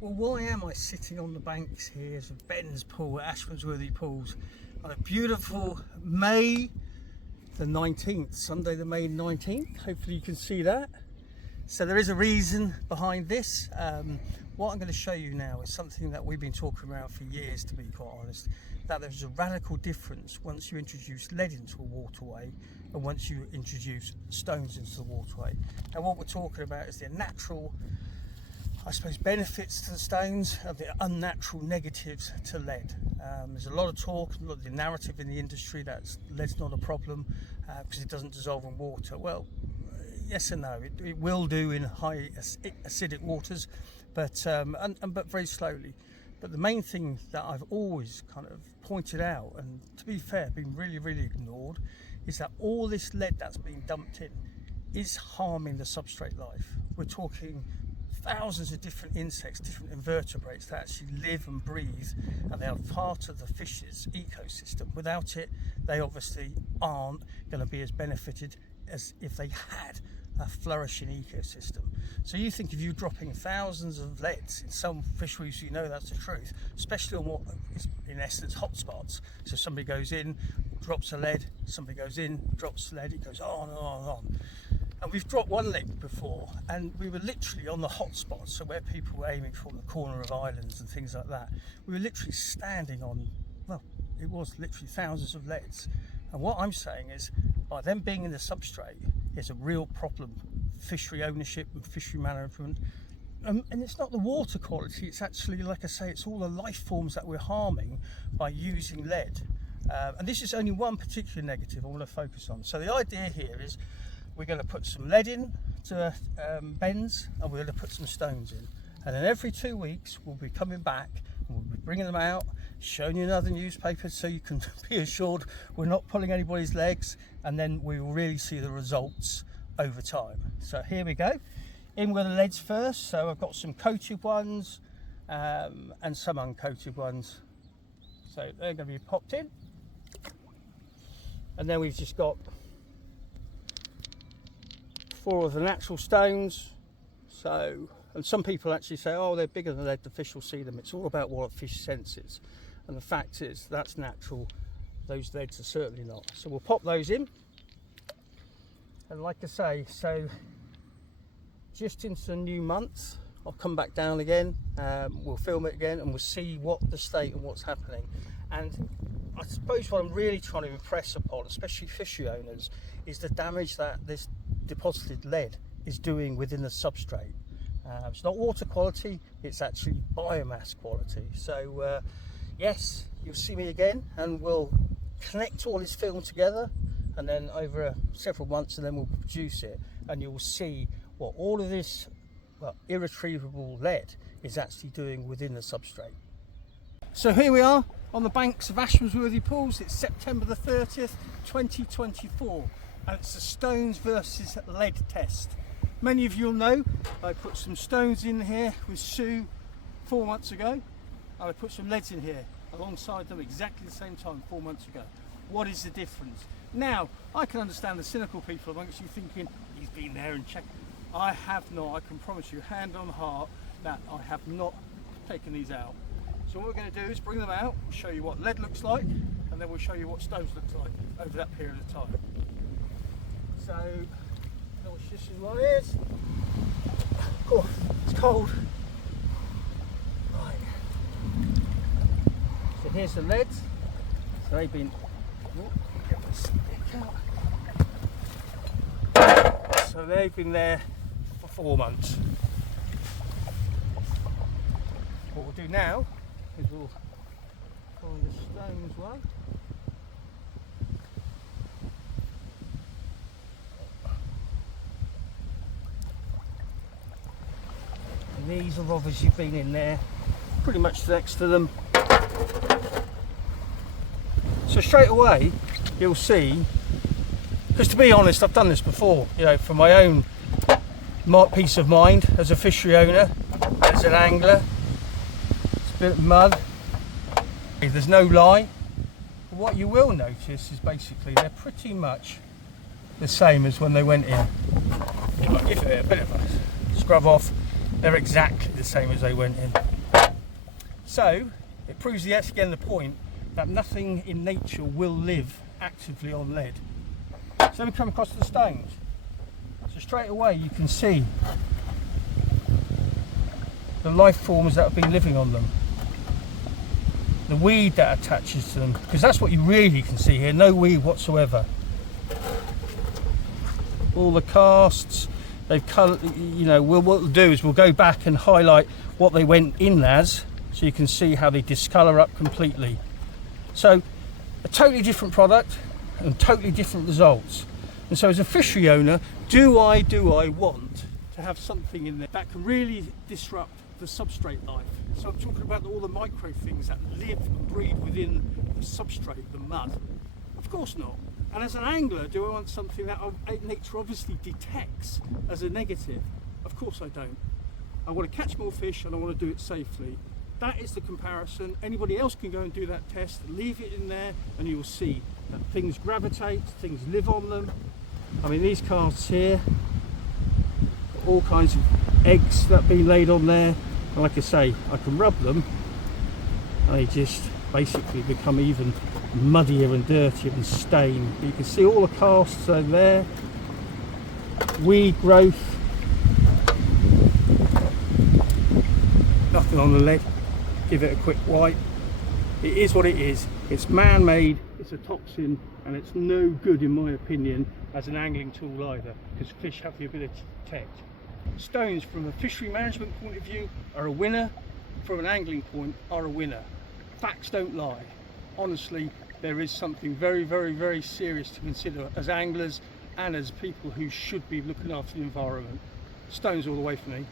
Well, why am I sitting on the banks here of Ben's Pool at Ashmansworthy Pools on a beautiful May the 19th, Sunday the May 19th? Hopefully you can see that. So there is a reason behind this. What I'm going to show you now is something that we've been talking about for years, to be quite honest, that there's a radical difference once you introduce lead into a waterway and once you introduce stones into the waterway. And what we're talking about is the natural, I suppose, benefits to the stones and the unnatural negatives to lead. There's a lot of talk, a lot of the narrative in the industry that lead's not a problem because it doesn't dissolve in water. Well, yes and no. It will do in high acidic waters, but very slowly. But the main thing that I've always kind of pointed out, and to be fair, been really ignored, is that all this lead that's being dumped in is harming the substrate life. We're talking thousands of different insects, different invertebrates that actually live and breathe, and they are part of the fish's ecosystem. Without it, they obviously aren't going to be as benefited as if they had a flourishing ecosystem. So you think if you're dropping thousands of leads in some fisheries, you know that's the truth, especially on what is in essence hotspots. So somebody goes in, drops a lead, somebody goes in, drops lead, it goes on and on and on. And we've dropped one lead before, and we were literally on the hot spots, so where people were aiming from the corner of islands and things like that. We were literally standing on, well, it was literally thousands of leads. And what I'm saying is, by them being in the substrate, it's a real problem. Fishery ownership and fishery management. And it's not the water quality, it's actually, like I say, it's all the life forms that we're harming by using lead. And this is only one particular negative I want to focus on. So the idea here is, we're going to put some lead in to Ben's, and we're going to put some stones in. And then every 2 weeks we'll be coming back and we'll be bringing them out, showing you another newspaper so you can be assured we're not pulling anybody's legs, and then we will really see the results over time. So here we go. In with the leads first. So I've got some coated ones and some uncoated ones. So they're going to be popped in. And then we've just got 4 of the natural stones. So, and some people actually say, oh, they're bigger than lead, the fish will see them. It's all about what a fish senses, and the fact is that's natural. Those leads are certainly not. So we'll pop those in, and like I say, so just into the new month I'll come back down again, we'll film it again, and we'll see what the state and what's happening. And I suppose what I'm really trying to impress upon, especially fishery owners, is the damage that this deposited lead is doing within the substrate. It's not water quality, it's actually biomass quality. So yes, you'll see me again, and we'll connect all this film together, and then over several months, and then we'll produce it, and you'll see what all of this, well, irretrievable lead is actually doing within the substrate. So here we are on the banks of Ashmansworthy Pools. It's September the 30th, 2024. And it's the stones versus lead test. Many of you will know I put some stones in here with Sue 4 months ago, and I put some leads in here alongside them exactly the same time 4 months ago. What is the difference? Now, I can understand the cynical people amongst you thinking, he's been there and checked. I have not. I can promise you, hand on heart, that I have not taken these out. So what we're going to do is bring them out, we'll show you what lead looks like, and then we'll show you what stones looks like over that period of time. So, this is what it is. Oh, it's cold. Right. So here's the leads. So they've been. Get my stick out. So they've been there for 4 months. What we'll do now is we'll find the stones one. These have obviously been in there pretty much next to them. So straight away you'll see, because to be honest, I've done this before, you know, for my own peace of mind as a fishery owner, as an angler. It's a bit of mud, there's no lie. But what you will notice is basically they're pretty much the same as when they went in. I'll give it a bit of a scrub off. They're exactly the same as they went in. So it proves yet again the point that nothing in nature will live actively on lead. So we come across the stones. So straight away you can see the life forms that have been living on them. The weed that attaches to them, because that's what you really can see here, no weed whatsoever. All the casts, they've coloured, you know, what we'll do is we'll go back and highlight what they went in as, so you can see how they discolour up completely. So a totally different product and totally different results. And so as a fishery owner, do I want to have something in there that can really disrupt the substrate life? So I'm talking about all the micro things that live and breathe within the substrate, the mud. Of course not. And as an angler, do I want something that nature obviously detects as a negative? Of course I don't. I want to catch more fish and I want to do it safely. That is the comparison. Anybody else can go and do that test, leave it in there, and you'll see that things gravitate, things live on them. I mean, these casts here, all kinds of eggs that have been laid on there. And like I say, I can rub them, they just basically become even muddier and dirtier and stained. But you can see all the casts over there, weed growth, nothing on the lead. Give it a quick wipe. It is what it is. It's man-made, it's a toxin, and it's no good in my opinion as an angling tool either, because fish have the ability to detect. Stones from a fishery management point of view are a winner, from an angling point are a winner. Facts don't lie. Honestly, there is something very, very, very serious to consider as anglers and as people who should be looking after the environment. Stones all the way for me.